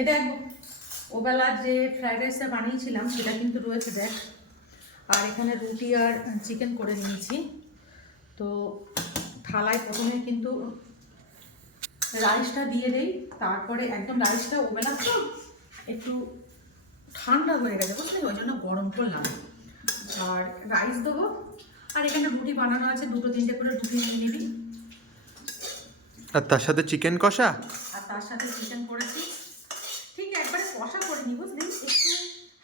এটা ওবেলা যে ফ্রাইড রাইসটা বানিয়েছিলাম সেটা কিন্তু রয়েছে দেখ। আর এখানে রুটি আর চিকেন করে নিয়েছি। তো থালায় প্রথমে কিন্তু রাইসটা দিয়ে দেই, তারপরে একদম রাইসটা ওবেলা তো একটু ঠান্ডা হয়ে গেছে বুঝলি, ওই জন্য গরম করলাম। আর রাইস দেবো, আর এখানে রুটি বানানো আছে, 2-3টে করে রুটি নিয়ে নিবি। আর তার সাথে চিকেন কষা, আর তার সাথে চিকেন করেছি। ঠিক একবারে কষা করিনি বুঝলি, একটু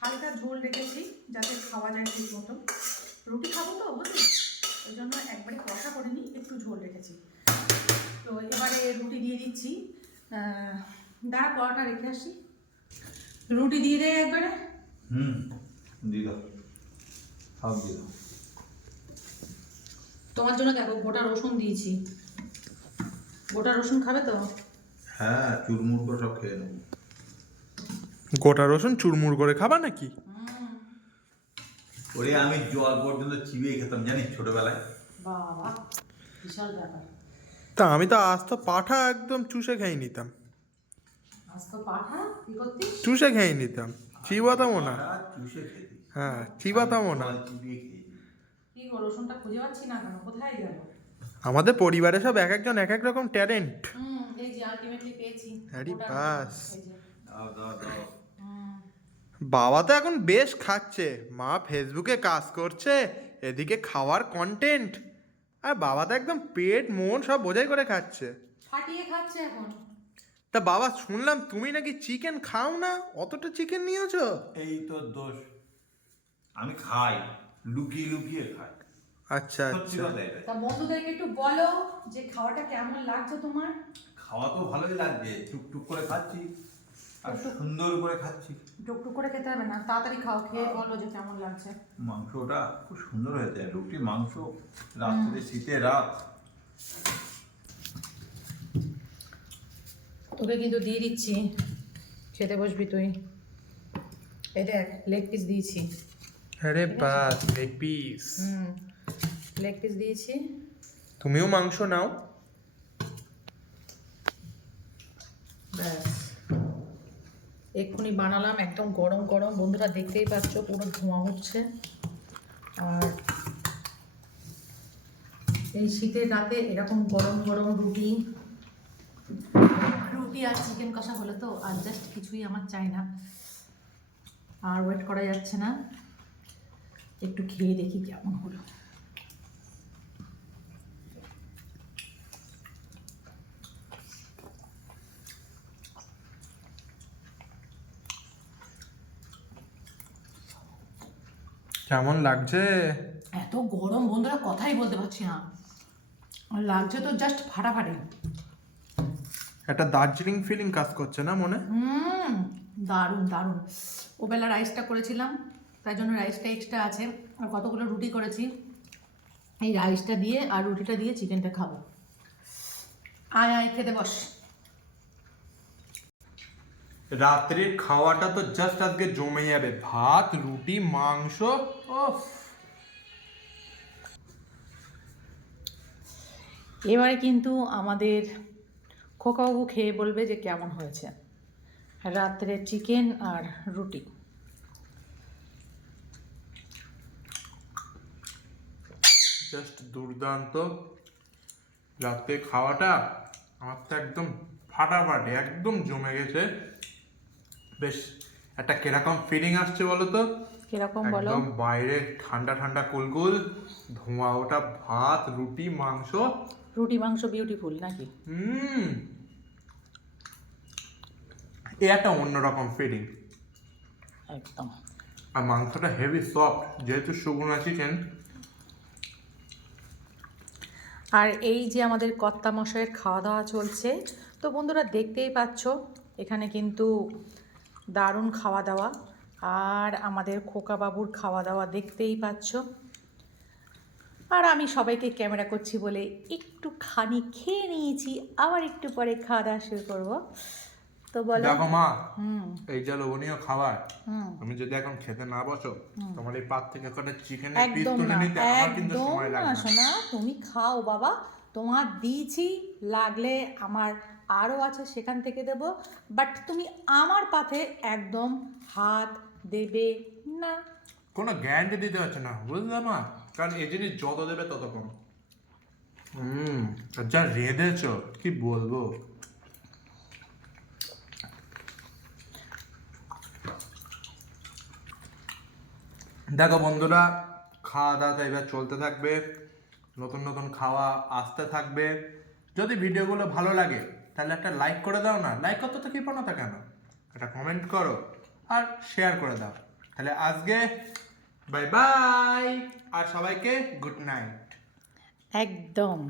হালকা ঝোল রেখেছি যাতে খাওয়া যায় ঠিক মতো। রুটি খাবো তো বুঝলি, ওই জন্য একবারে কষা করিনি, একটু ঝোল রেখেছি। তো এবারে রুটি দিয়ে দিচ্ছি। দাঁড়া কড়াটা রেখে আসি, রুটি দিয়ে দেয় একবারে। দিয়ে দাও, সব দিয়ে দাও। তোমার জন্য দেখো গোটা রসুন দিয়েছি। গোটা রসুন খাবে তো? হ্যাঁ, চুরমুর করে সব খেয়ে নেবো। গোটা রসুন চুরমুর করে খাবা নাকি? ওরে আমি জল পর্যন্ত চিবিয়ে খেতাম জানিস ছোটবেলায়। বাবা, বিশাল ব্যাপার। তা আমি তো আস্ত পাঠা একদম চুষে খেয়ে নিতাম। আজ তো পাঠা কি করতিস? চুষে খেয়ে নিতাম, চিবাতামও না। চুষে খেতি। হ্যাঁ, চিবাতামও না। জল চিবিয়ে খেয়েছি। কি গো, রসুনটা খুঁজে পাচ্ছি না কেন, কোথায় গেল? আমাদের পরিবারে সব এক একজন এক এক রকম ট্যালেন্ট। এই যে আলটিমেটলি পেয়েছি। আরে গোটা বাস। রসুন, এই যে। দাও দাও দাও। বাবা তো এখন বেশ খাচ্ছে, মা ফেসবুকে কাজ করছে, এদিকে খাওয়ার কন্টেন্ট, আর বাবা তো একদম পেট মন সব বোঝাই করে খাচ্ছে। ফাটিয়ে খাচ্ছে এখন। তা বাবা শুনলাম তুমি নাকি চিকেন খাও না, অতটা চিকেন নিয়েছো? এই তোর দোষ। আমি খাই, লুকিয়ে লুকিয়ে খাই। আচ্ছা সত্যি আচ্ছা। কথা এটা। তা বন্ধুদেরকে একটু বলো যে খাওয়াটা কেমন লাগছে তোমার। খাওয়া তো ভালোই লাগছে, টুকটুক করে খাচ্ছি আর সুন্দর করে খাচ্ছি। টুকটুক করে খেতে হবে না, তাড়াতাড়ি খাও, খেয়ে বলো যে কেমন লাগছে। মাংসটা খুব সুন্দর হয়েছে, রুটি মাংস, রাত্রে শীতে রাত। তোকে কিন্তু দিয়ে দিচ্ছি, খেতে বসবি তুই। এই দেখ লেগ পিস দিয়েছি। আরে বাস, লেগ পিস। লেগ পিস দিয়েছি। তুমিও মাংস নাও। ব্যাস, এক্ষুনি বানালাম, একদম গরম গরম, বন্ধুরা দেখতেই পাচ্ছ পুরো ধোঁয়া উঠছে। আর এই শীতের রাতে এরকম গরম গরম রুটি আর চিকেন কষা হলে তো আর জাস্ট কিছুই আমার চাই না। আর ওয়েট করা যাচ্ছে না, একটু খেয়ে দেখি কেমন হলো। কেমন লাগছে? এত গরম বন্ধুরা কথাই বলতে পারছি না, আর লাগছে তো জাস্ট ফাটাফাটি। একটা দার্জিলিং ফিলিং কাজ করছে না মনে? দারুণ দারুণ। ওবেলা রাইসটা করেছিলাম, তাই জন্য রাইসটা এক্সট্রা আছে, আর কতগুলো রুটি করেছি। এই রাইসটা দিয়ে আর রুটিটা দিয়ে চিকেনটা খাবো। আয় আয় খেতে বস। রাত্রির খাওয়াটা তো জাস্ট আজকে জমে যাবে, ভাত রুটি মাংস। ওফ। এবারে কিন্তু আমাদের খোকাবাবু খেয়ে বলবে যে কেমন হয়েছে রাত্রে চিকেন আর রুটি। জাস্ট দুর্দান্ত। রাত্রে খাওয়াটা আমার তো একদম ফাটাফাটি, একদম জমে গেছে। বেশ একটা কিরকম ফিলিং আসছে বলো তো? কিরকম বলো? একদম বাইরে ঠান্ডা ঠান্ডা কুলকুল, ধোঁয়া ওটা ভাত রুটি মাংস। রুটি মাংস বিউটিফুল নাকি? এ একটা অন্যরকম ফিলিং। একদম। আর মাংসটা হেভি সফট, যেহেতু শুকনো চিকেন। আর এই যে আমাদের কর্তা মশাইয়ের খাওয়া দাওয়া চলছে, তো বন্ধুরা দেখতেই পাচ্ছ এখানে কিন্তু দারুণ খাওয়া দাওয়া। আর আমাদের খোকা বাবুর খাওয়া দাওয়া দেখতেই পাচ্ছ। আর আমি সবাইকে ক্যামেরা করছি বলে একটুখানি খেয়ে নিয়েছি, আবার একটু পরে খাওয়া দাওয়া শুরু করবো। তো বলো। দেখো মা, এই যে লোভনীয় খাবার, তুমি যদি এখন খেতে না বসো, তোমার এই পাত থেকে কটা চিকেনের পিস একদম তুলে না, নিতে আমার কিন্তু একদম সময় না লাগবে না। শোনা, তুমি খাও বাবা, তোমার দিয়েছি, লাগলে আমার আরও আছে সেখান থেকে দেব, বাট তুমি আমার পাতে একদম হাত দেবে না। কোনো গ্যারান্টি দিতে পারছে না, বুঝলে মা? কারণ এই জিনিস যত দেবে তত কম। আর যা রেঁধেছ কি বলবো। দেখো বন্ধুরা, খাওয়া দাওয়া এবার চলতে থাকবে, নতুন নতুন খাওয়া আসতে থাকবে। যদি ভিডিওগুলো ভালো লাগে তাহলে একটা লাইক করে দাও না, লাইক করতে তো কৃপণতা কেন, একটা কমেন্ট করো আর শেয়ার করে দাও। তাহলে আজকে বাই বাই, আর সবাইকে গুড নাইট। একদম।